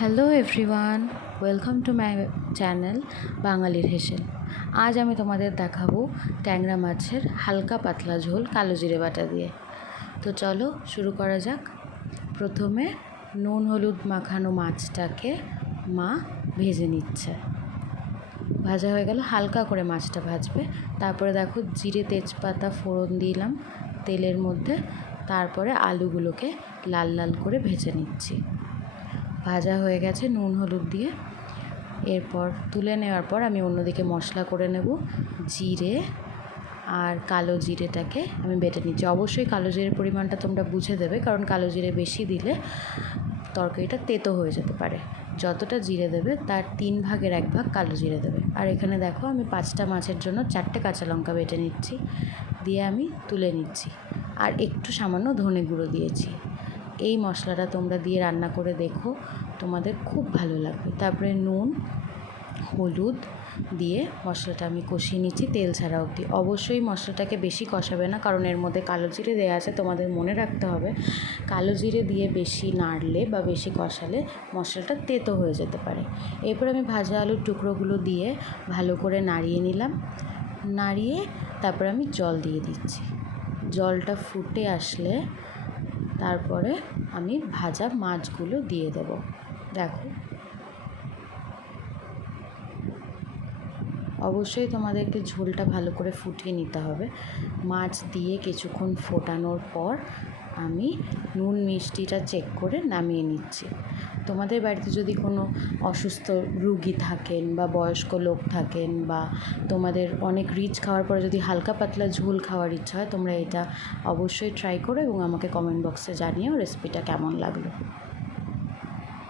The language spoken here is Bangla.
Hello everyone, welcome to my channel বাঙালির হেসেল। আজ আমি তোমাদের দেখাবো ট্যাংরা মাছের হালকা পাতলা ঝোল কালো জিরে বাটা দিয়ে। তো চলো শুরু করা যাক। প্রথমে নুন হলুদ মাখানো মাছটাকে মা ভেজে নিচ্ছে। ভাজা হয়ে গেল, হালকা করে মাছটা ভাজবে। তারপরে দেখো জিরে তেজপাতা ফোড়ন দিলাম তেলের মধ্যে। তারপরে আলুগুলোকে লাল লাল করে ভেজে নিচ্ছি। ভাজা হয়ে গেছে নুন হলুদ দিয়ে। এরপর তুলে নেওয়ার পর আমি অন্যদিকে মশলা করে নেব। জিরে আর কালো জিরেটাকে আমি বেটে নিচ্ছি। অবশ্যই কালো জিরের পরিমাণটা তোমরা বুঝে দেবে, কারণ কালো জিরে বেশি দিলে তরকারিটা তেতো হয়ে যেতে পারে। যতটা জিরে দেবে তার 3 ভাগের 1 ভাগ কালো জিরে দেবে। আর এখানে দেখো আমি 5টা মাছের জন্য 4টে কাঁচা লঙ্কা বেটে নিচ্ছি, দিয়ে আমি তুলে নিচ্ছি। আর একটু সামান্য ধনে গুঁড়ো দিয়েছি। এই মশলাটা তোমরা দিয়ে রান্না করে দেখো, তোমাদের খুব ভালো লাগবে। তারপরে নুন হলুদ দিয়ে মশলাটা আমি কষিয়ে নিচ্ছি তেল ছাড়া অবধি। অবশ্যই মশলাটাকে বেশি কষাবে না, কারণ এর মধ্যে কালো জিরে দেওয়া আছে। তোমাদের মনে রাখতে হবে, কালো জিরে দিয়ে বেশি নাড়লে বা বেশি কষালে মশলাটা তেতো হয়ে যেতে পারে। এরপর আমি ভাজা আলুর টুকরোগুলো দিয়ে ভালো করে নাড়িয়ে নিলাম। নাড়িয়ে তারপরে আমি জল দিয়ে দিচ্ছি। জলটা ফুটে আসলে তারপরে আমি ভাজা মাছগুলো দিয়ে দেব। দেখো, অবশ্যই তোমাদেরকে ঝোলটা ভালো করে ফুটিয়ে নিতে হবে। মাছ দিয়ে কিছুক্ষণ ফোটানোর পর আমি নুন মিষ্টিটা চেক করে নামিয়ে নিচ্ছি। তোমাদের বাড়িতে যদি কোনো অসুস্থ রুগী থাকেন বা বয়স্ক লোক থাকেন, বা তোমাদের অনেক রিচ খাওয়ার পরে যদি হালকা পাতলা ঝোল খাওয়ার ইচ্ছা হয়, তোমরা এটা অবশ্যই ট্রাই করো এবং আমাকে কমেন্ট বক্সে জানিও রেসিপিটা কেমন লাগলো।